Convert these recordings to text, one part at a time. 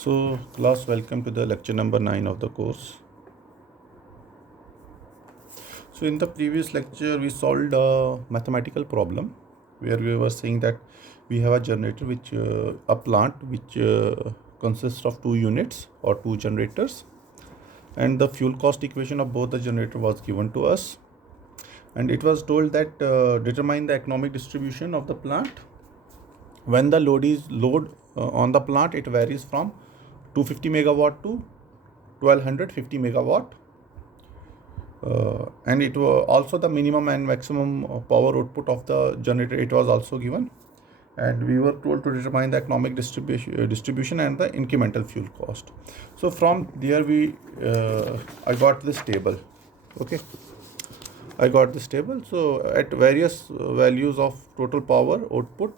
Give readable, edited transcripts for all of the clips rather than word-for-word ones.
So, class, welcome to the lecture number 9 of the course. So, in the previous lecture, we solved a mathematical problem where we were saying that we have a generator, a plant which consists of two units or two generators, and the fuel cost equation of both the generator was given to us. And it was told that determine the economic distribution of the plant. When the load on the plant, it varies from 250 megawatt to 1250 megawatt, and it was also the minimum and maximum power output of the generator. It was also given, and we were told to determine the economic distribution and the incremental fuel cost. So from there I got this table. Okay, I got this table. So at various values of total power output,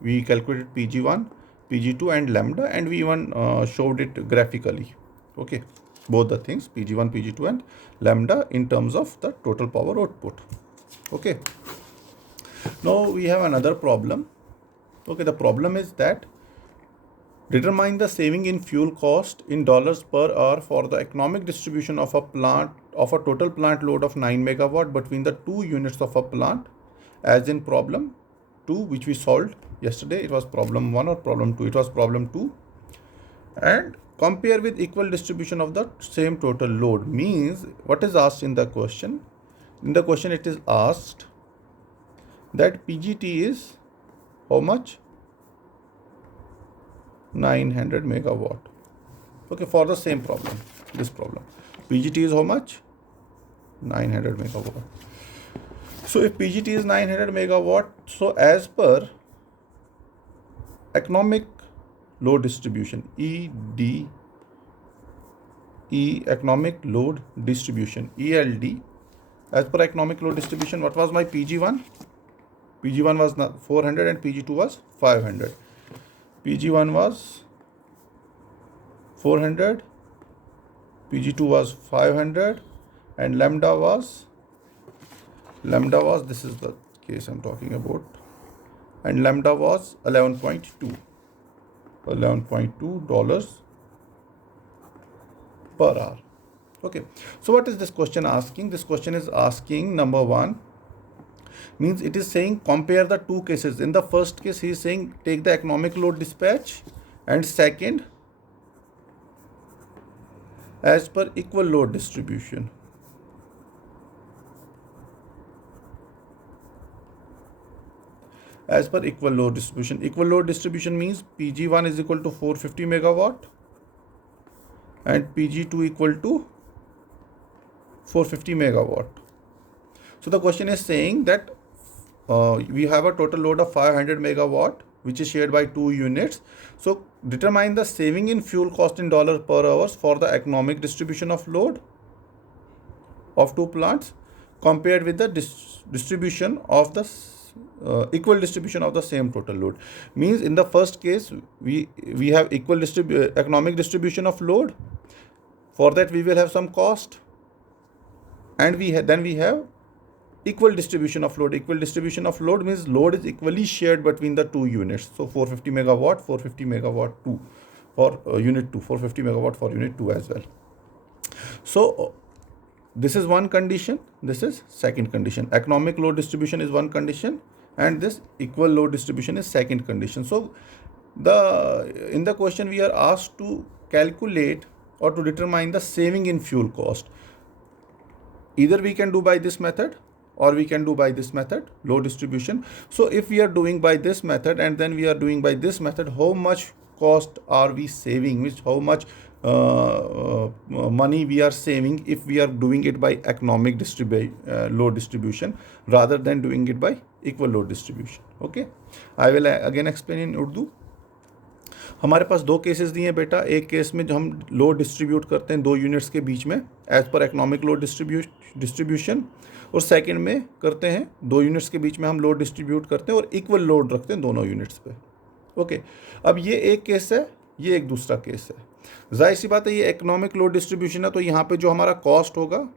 we calculated PG1, PG2 and lambda, and we even showed it graphically. Okay, both the things, PG1, PG2 and lambda, in terms of the total power output. Okay, now we have another problem. Okay, the problem is that determine the saving in fuel cost in dollars per hour for the economic distribution of a total plant load of 9 megawatt between the two units of a plant, as in problem 2, which we solved yesterday. It was problem 1 or problem 2. It was problem 2. And compare with equal distribution of the same total load. Means what is asked in the question? In the question it is asked that PGT is how much? 900 megawatt. Okay, for the same problem, this problem, PGT is how much? 900 megawatt. So if PGT is 900 megawatt, so as per economic load distribution, economic load distribution, ELD, as per economic load distribution, what was my PG1? PG1 was 400 and PG2 was 500. PG1 was 400, PG2 was 500, and lambda was, this is the case I'm talking about, and lambda was 11.2 dollars per hour. Okay, so what is this question asking? This question is asking, number 1, means it is saying compare the two cases. In the first case, he is saying take the economic load dispatch, and second, as per equal load distribution. As per equal load distribution. Equal load distribution means PG1 is equal to 450 megawatt and PG2 equal to 450 megawatt. So the question is saying that we have a total load of 500 megawatt, which is shared by two units. So determine the saving in fuel cost in dollar per hours for the economic distribution of load of two plants compared with the distribution of the equal distribution of the same total load. Means in the first case, we have equal economic distribution of load. For that we will have some cost, and then we have equal distribution of load. Equal distribution of load means load is equally shared between the two units. So 450 megawatt, 450 megawatt 2 for unit 2, 450 megawatt for unit 2 as well. So this is one condition, this is second condition. Economic load distribution is one condition, and this equal load distribution is second condition. So in the question we are asked to calculate or to determine the saving in fuel cost. Either we can do by this method or we can do by this method, load distribution. So if we are doing by this method and then we are doing by this method, how much cost are we saving, which how much money we are saving if we are doing it by economic load distribution rather than doing it by equal load distribution. Okay, I will again explain in Urdu. हमारे पास दो cases दिए हैं बेटा. एक case में जो हम load distribute करते हैं दो यूनिट्स के बीच में एज पर इकोनॉमिक लोड डिस्ट्रीब्यूशन, और सेकंड में करते हैं दो यूनिट्स के बीच में हम लोड डिस्ट्रीब्यूट करते हैं और इक्वल लोड रखते हैं दोनों यूनिट्स पे. ओके, अब ये एक केस है, ये एक दूसरा केस है. जाहिर सी बात है ये इकोनॉमिक लोड डिस्ट्रीब्यूशन है, तो यहाँ पे जो हमारा कॉस्ट होगा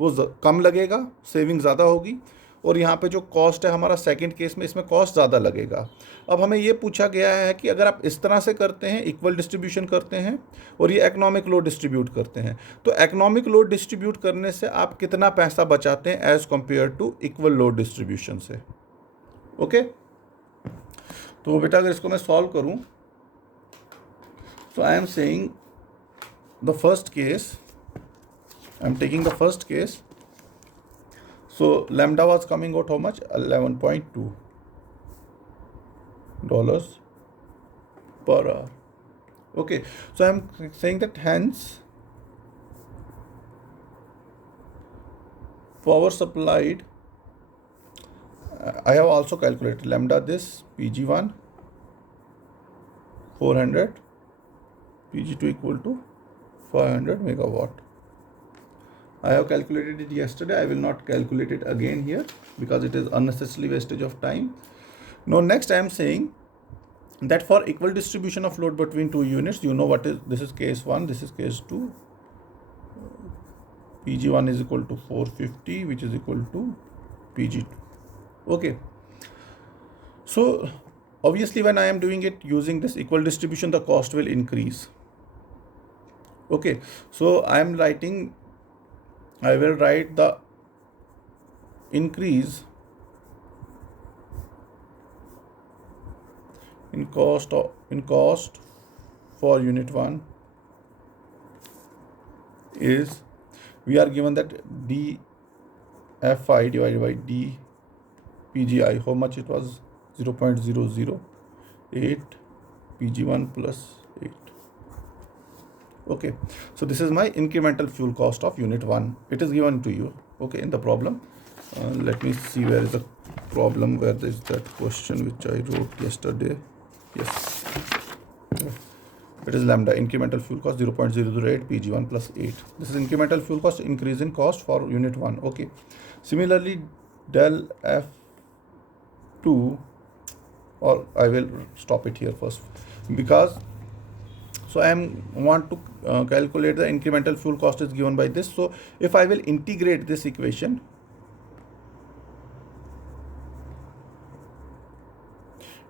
वो कम लगेगा, सेविंग ज़्यादा होगी. और यहाँ पे जो कॉस्ट है हमारा सेकंड केस में, इसमें कॉस्ट ज़्यादा लगेगा। अब हमें ये पूछा गया है कि अगर आप इस तरह से करते हैं, इक्वल डिस्ट्रीब्यूशन करते हैं और ये इकोनॉमिक लोड डिस्ट्रीब्यूट करते हैं, तो इकोनॉमिक लोड डिस्ट्रीब्यूट करने से आप कितना पैसा बचाते हैं as compared to equal load distribution से। ओके, तो बेटा अगर इसको मैं सॉल्व करूं, so I am saying the first case, I am taking the first case. So lambda was coming out how much? $11.2 per hour. Okay, so I am saying that hence power supplied, I have also calculated lambda this Pg1 400, Pg2 equal to 500 megawatt. I have calculated it yesterday. I will not calculate it again here because it is unnecessary wastage of time. Now next I am saying that for equal distribution of load between two units, you know what is, this is case 1, this is case 2. Pg1 is equal to 450, which is equal to Pg2. Okay. So obviously when I am doing it using this equal distribution, the cost will increase. Okay, so I will write the increase in cost for unit 1 is, we are given that dFi divided by dPgi, how much it was? 0.008 Pg1 plus 8. Okay, so this is my incremental fuel cost of unit 1. It is given to you, okay, in the problem. Let me see where is the problem, where is that question which I wrote yesterday. Yes, it is lambda incremental fuel cost 0.008 Pg1 plus 8. This is incremental fuel cost, increase in cost for unit 1. Okay, similarly del F2, or I will stop it here first because so I want to calculate the incremental fuel cost is given by this. So if I will integrate this equation,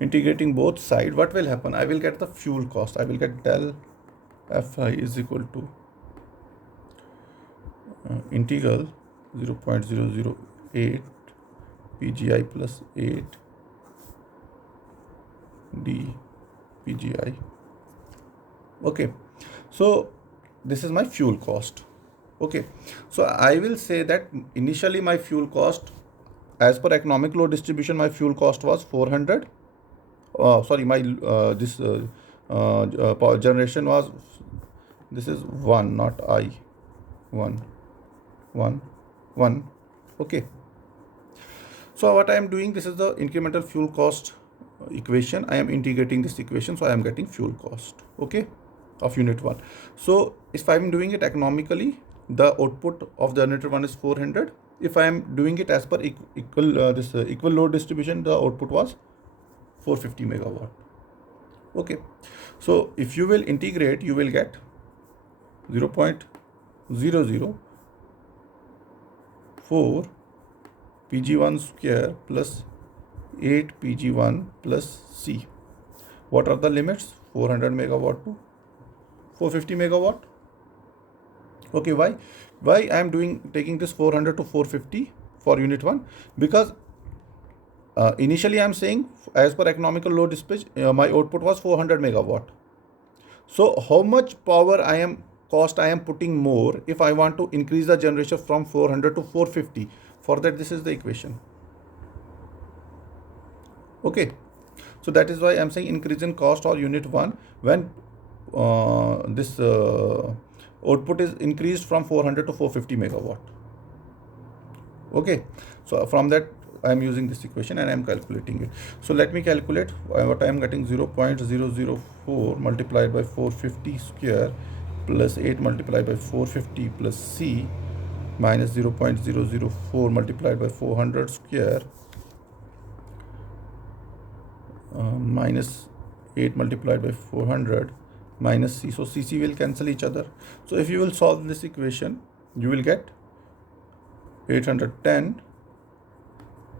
integrating both sides, what will happen? I will get the fuel cost. I will get del Fi is equal to integral 0.008 Pgi plus 8 dPgi. Okay, so this is my fuel cost. Okay, so I will say that initially my fuel cost, as per economic load distribution, my fuel cost was 400. Sorry, my power generation was, this is 1, not I, 1. Okay, so what I am doing, this is the incremental fuel cost equation. I am integrating this equation, so I am getting fuel cost, okay, of unit 1. So if I am doing it economically, the output of the generator 1 is 400. If I am doing it as per equal load distribution, the output was 450 megawatt. Okay, so if you will integrate, you will get 0.004 Pg1 square plus 8 Pg1 plus C. What are the limits? 400 megawatt to 450 megawatt. Okay, why I am taking this 400 to 450 for unit 1? Because initially I am saying as per economical load dispatch, my output was 400 megawatt. So how much power I am putting more if I want to increase the generation from 400 to 450? For that, this is the equation. Okay, so that is why I am saying increase in cost or unit 1 when this output is increased from 400 to 450 megawatt. Okay, so from that I am using this equation and I am calculating it. So let me calculate what I am getting. 0.004 multiplied by 450 square plus 8 multiplied by 450 plus C minus 0.004 multiplied by 400 square minus 8 multiplied by 400 minus C. So CC will cancel each other. So if you will solve this equation, you will get 810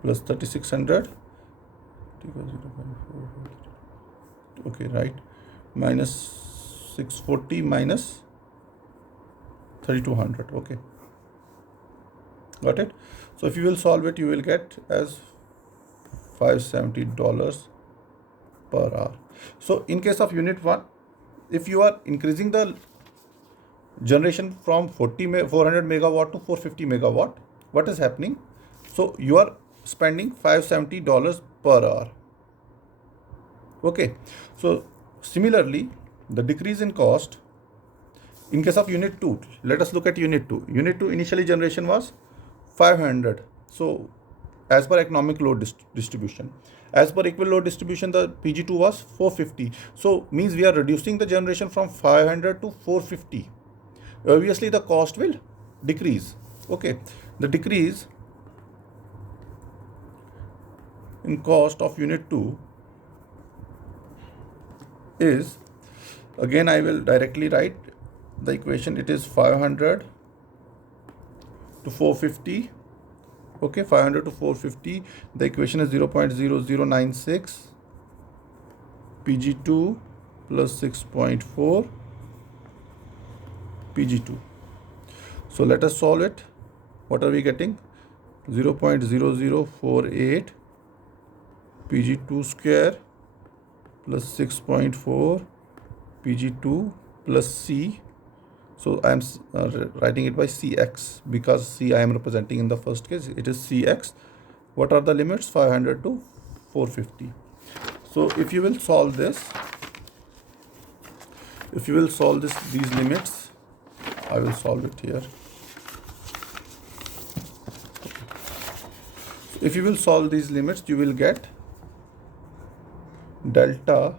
plus 3600, okay, right, minus 640 minus 3200. Okay, got it. So if you will solve it, you will get as $570 per hour. So in case of unit 1, if you are increasing the generation from 400 megawatt to 450 megawatt, what is happening? So you are spending $570 per hour. Okay, so similarly, the decrease in cost in case of unit 2, let us look at unit 2. Unit 2 initially generation was 500. So as per economic load distribution, as per equal load distribution, the PG2 was 450. So means we are reducing the generation from 500 to 450. Obviously the cost will decrease. Okay, the decrease in cost of unit 2 is, again I will directly write the equation. It is 500 to 450. Okay, 500 to 450. The equation is 0.0096 PG2 plus 6.4 PG2. So let us solve it. What are we getting? 0.0048 PG2 square plus 6.4 PG2 plus C. So I am writing it by Cx because C I am representing in the first case. It is Cx. What are the limits? 500 to 450. So if you will solve this, these limits, I will solve it here. So if you will solve these limits, you will get delta,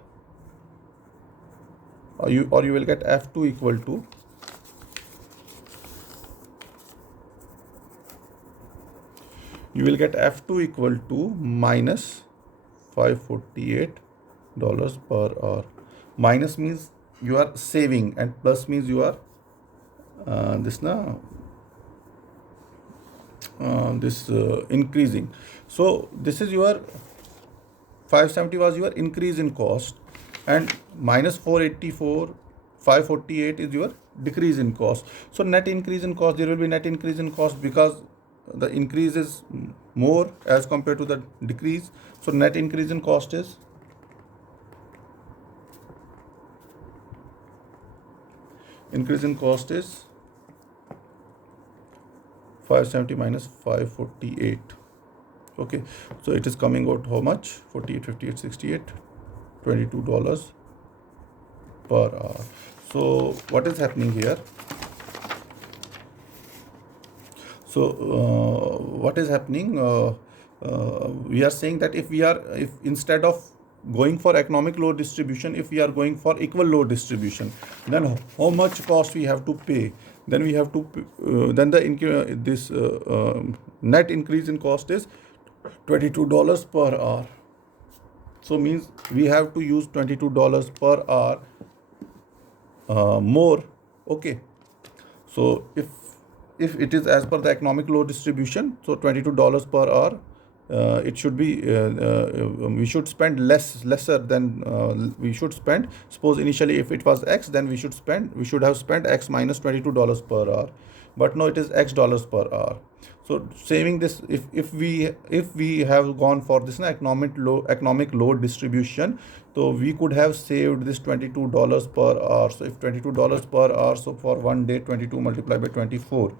or you will get F2 equal to minus $548 per hour. Minus means you are saving and plus means you are increasing. So this is your 570 was your increase in cost, and minus 548 is your decrease in cost. So net increase in cost, there will be net increase in cost because the increase is more as compared to the decrease. So net increase in cost is increase in cost is 570 minus 548. Okay, so it is coming out how much? 48, 58, 68, $22 per hour. So what is happening here? So what is happening? We are saying that if instead of going for economic load distribution, if we are going for equal load distribution, then how much cost we have to pay? Then we have to then the net increase in cost is $22 per hour. So means we have to use $22 per hour more. Okay, so if it is as per the economic load distribution, so $22 per hour, it should be we should spend lesser than we should spend. Suppose initially if it was X, then we should have spent X minus $22 per hour, but no, it is X dollars per hour. So saving this, if we have gone for this economic load distribution, so we could have saved this $22 per hour. So if $22 per hour, so for one day, 22 multiplied by 24,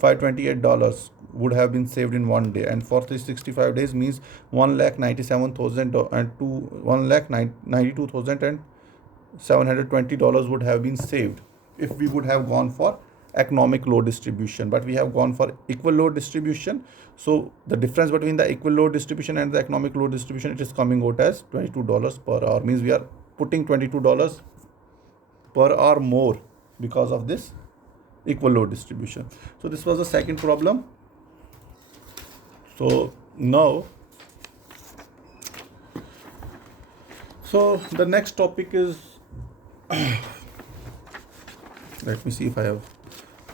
$528 would have been saved in one day, and for 365 days means $1,97,000 and $1,92,720 would have been saved if we would have gone for economic load distribution. But we have gone for equal load distribution. So the difference between the equal load distribution and the economic load distribution, it is coming out as $22 per hour. Means we are putting $22 per hour more because of this equal load distribution. So this was the second problem. So now, so the next topic is let me see if I have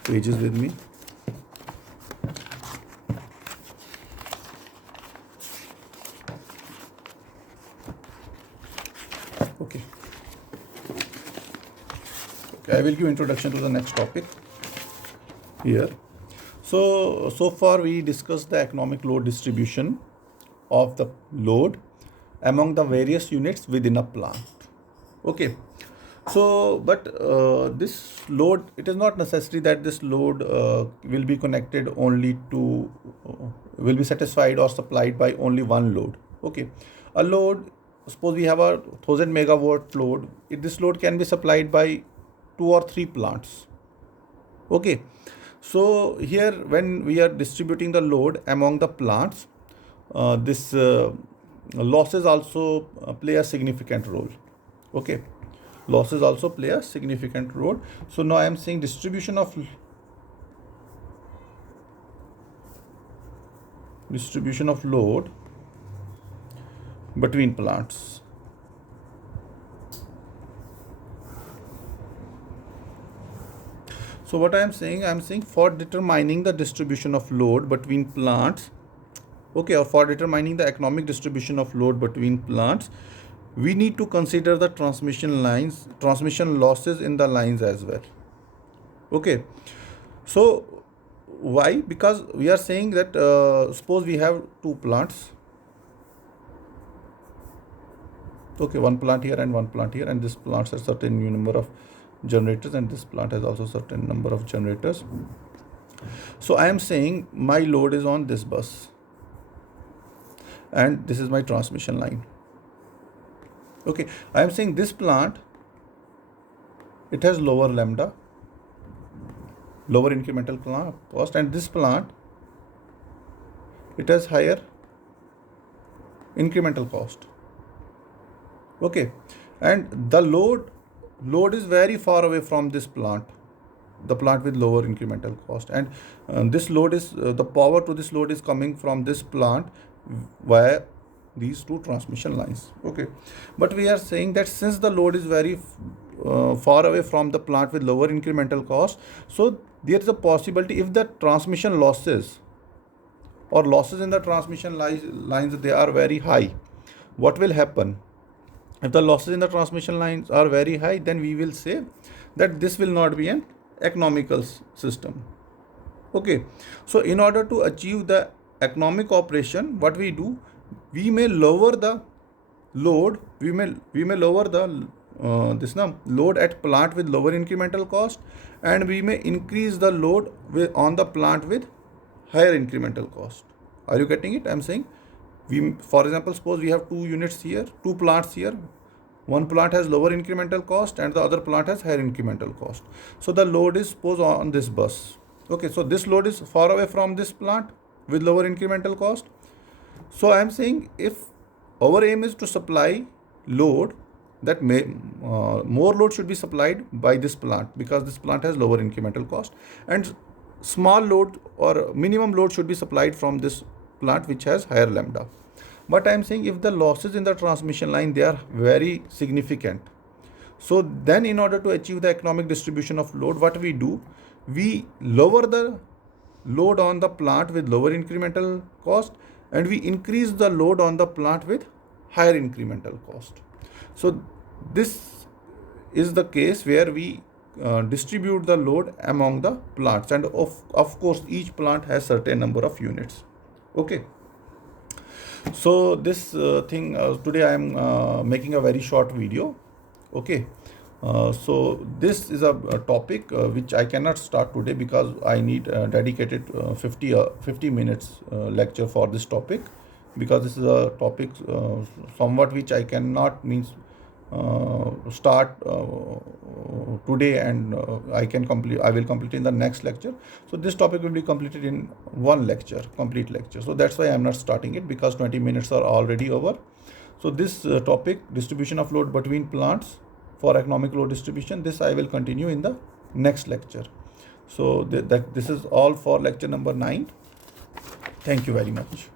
pages with me. I will give introduction to the next topic here. So far we discussed the economic load distribution of the load among the various units within a plant. Okay. So, but this load, it is not necessary that this load will be connected only to, will be satisfied or supplied by only one load. Okay. A load, suppose we have a 1000 megawatt load, this load can be supplied by 2 or 3 plants. Okay. So here when we are distributing the load among the plants, this losses also play a significant role. Okay. Losses also play a significant role. So now I am saying distribution of load between plants. So what I am saying for determining the distribution of load between plants, okay, or for determining the economic distribution of load between plants, we need to consider the transmission losses in the lines as well. Okay. So why? Because we are saying that suppose we have 2 plants. Okay, one plant here and one plant here, and this plant has certain number of generators, and this plant has also certain number of generators. So I am saying my load is on this bus, and this is my transmission line. Okay, I am saying this plant, it has lower lambda, lower incremental cost, and this plant, it has higher incremental cost. Okay, and the load is very far away from this plant, the plant with lower incremental cost, and this load is the power to this load is coming from this plant via these 2 transmission lines. Okay, but we are saying that since the load is very far away from the plant with lower incremental cost, so there is a possibility if the transmission losses or losses in the transmission lines they are very high, what will happen? If the losses in the transmission lines are very high, then we will say that this will not be an economical system. Okay, so in order to achieve the economic operation, what we do, we may lower the load, we may lower the load at plant with lower incremental cost, and we may increase the load on the plant with higher incremental cost. Are you getting it? I am saying, for example, suppose we have 2 units here, 2 plants here. One plant has lower incremental cost and the other plant has higher incremental cost. So the load is suppose on this bus. Okay, so this load is far away from this plant with lower incremental cost. So I am saying if our aim is to supply load, that more load should be supplied by this plant because this plant has lower incremental cost, and small load or minimum load should be supplied from this plant which has higher lambda. But I am saying if the losses in the transmission line, they are very significant, so then in order to achieve the economic distribution of load, what we do, we lower the load on the plant with lower incremental cost and we increase the load on the plant with higher incremental cost. So this is the case where we distribute the load among the plants, and of course each plant has certain number of units. Okay, so this thing today I am making a very short video. Okay, so this is a topic which I cannot start today because I need dedicated 50 minutes lecture for this topic, because this is a topic somewhat which I cannot start today, and I will complete in the next lecture. So this topic will be completed in one lecture, complete lecture. So that's why I am not starting it, because 20 minutes are already over. So this topic, distribution of load between plants for economic load distribution, this I will continue in the next lecture. So this is all for lecture number 9. Thank you very much.